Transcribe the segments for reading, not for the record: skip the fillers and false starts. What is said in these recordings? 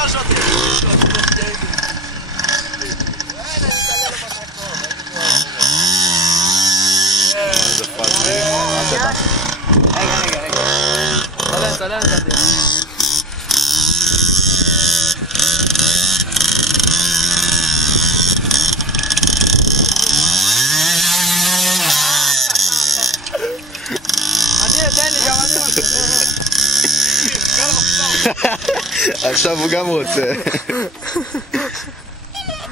לא שוטר. איזה פאצי. רגע. סלם. עכשיו הוא גם רוצה.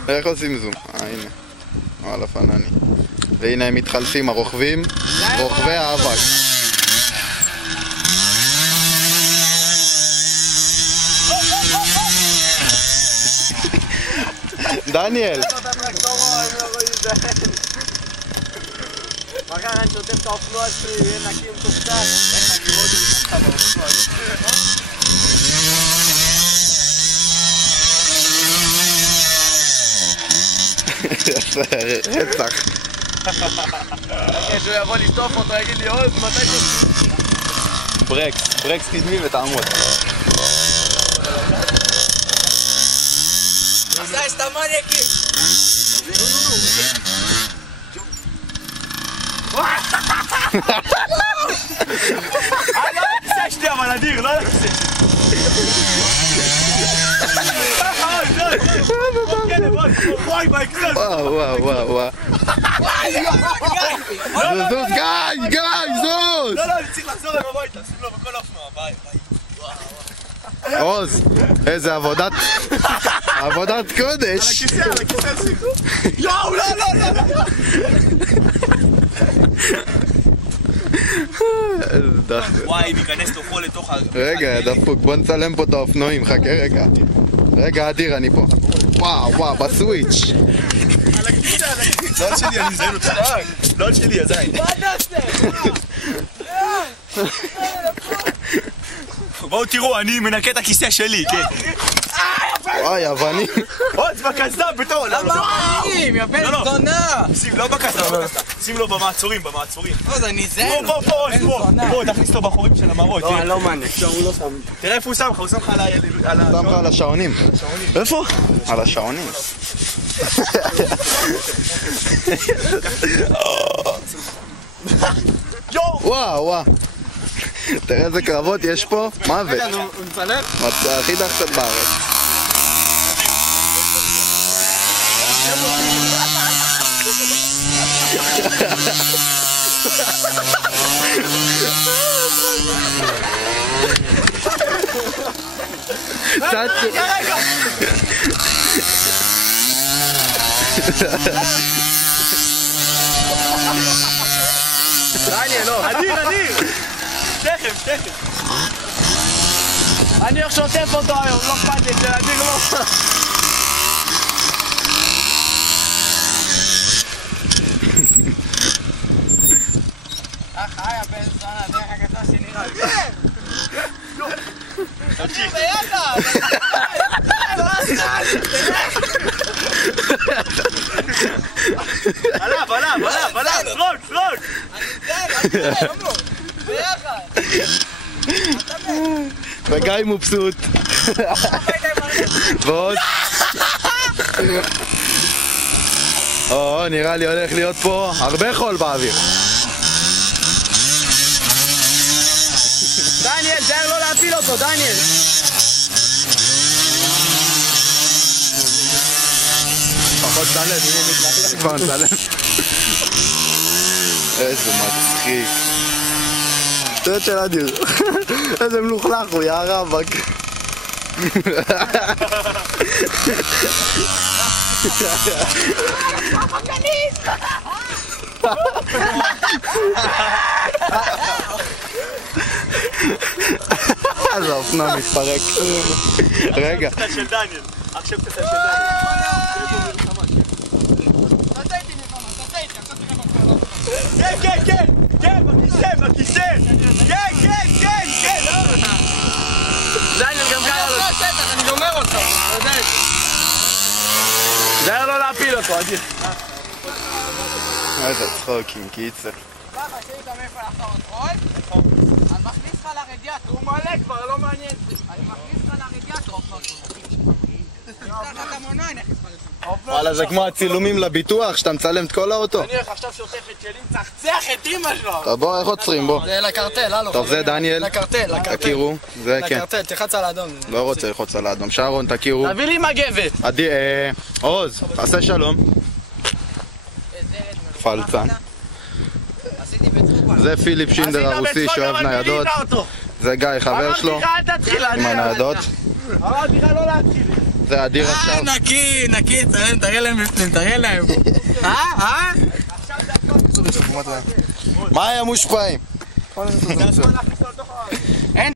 איך עושים זום? הנה. וואלה פנני. והנה הם מתחלפים הרוכבים, רוכבי האבק. דניאל! מה קרה, אני שוטף את האופנוע שלי, יהיה נקי ומתוקתק. איך אני רואה אותך באופנוע? רצח. שהוא יבוא לטוף אותו, יגיד לי עוז, מתי שוב? ברקס קדמי ותעמוד. עשה יש את המניאקים. לא לכסה שלי אבל אדיר, לא לכסה. וואו. זוז, גיא, זוז! לא, אני צריך לחזור אליו הביתה, שים לו בכל אופנוע, ביי. עוז, איזה עבודת קודש. על הכיסא שים. יואו, לא. וואי, ניכנס לו פה לתוך רגע, דפוק, בוא נצלם פה את האופנועים, חכה רגע. רגע, אדיר, אני פה. וואו, בסוויץ'. על הכיסא. לא שלי, אני זיין אותך. לא שלי, הזין. מה נעשה? בואו תראו, אני מנקה את הכיסא שלי, כן. וואי, אבנים. עוז, בקסדה, בתור. למה אבנים? יא בן זונה. שים, לא בקסדה. שים לו במעצורים. עוז, אני זיין. פה, תכניס לו בחורים של המרות. לא, אני לא מענק. הוא לא שם. תראה איפה הוא שם לך, הוא שם לך על שם לך על השעונים. איפה? על השעונים. וואו. תראה איזה קרבות יש פה, מוות. הוא מצלם? הכי דחסת בארץ. דניאל, לא. אדיר. תכף. אני הולך שוטף אותו היום, לא אכפת לי, זה אדיר לא. יא בן זונה, דרך הקטן שנראה לי. תמשיך ביחד! עליו, פרונט! אני ביחד! וגיא מבסוט. ועוד. נראה לי הולך להיות פה הרבה חול באוויר. דניאל, זהר לא להפיל אותו, דניאל! פחות צלם, כבר נצלם. איזה מצחיק. שטויות של אדיר. איזה מלוכלך הוא, יא רבאק. אז האופנוע מתפרק. רגע. קצת של דניאל. עכשיו קצת של דניאל. כן, בכיסא. כן. דניאל גם קרה לו. אני גומר אותו. זהר לא להפיל אותו, אדיר. איזה צחוקים, קיצר. ככה, שאית מאיפה לחתור את רוי? אני מכניס לך לרדיאטור. הוא מלא כבר, לא מעניין. אני מכניס לך לרדיאטור. וואלה, זה כמו הצילומים לביטוח, שאתה מצלם את כל האוטו. אני הולך עכשיו שוטף את שלי, מצחצח את אמא שלו. טוב, בוא, איך עוצרים? בוא. זה לקרטל, הלו. טוב, זה דניאל. לקרטל. תכירו, זה כן. לקרטל, תחץ על האדום. לא רוצה ללחוץ על האדום. שרון, תכירו. תביא לי מגבת. עוז, תעשה שלום. פלצן. זה פיליפ שינדר הרוסי שאוהב ניידות. זה גיא, חבר שלו. אמרתי לך, אל תתחיל, עם הניידות. אמרתי לך לא להתחיל. זה אדיר עכשיו. נקי, תראה להם בפנים, תראה להם. מה היה מושפעים? זה הזמן להכניס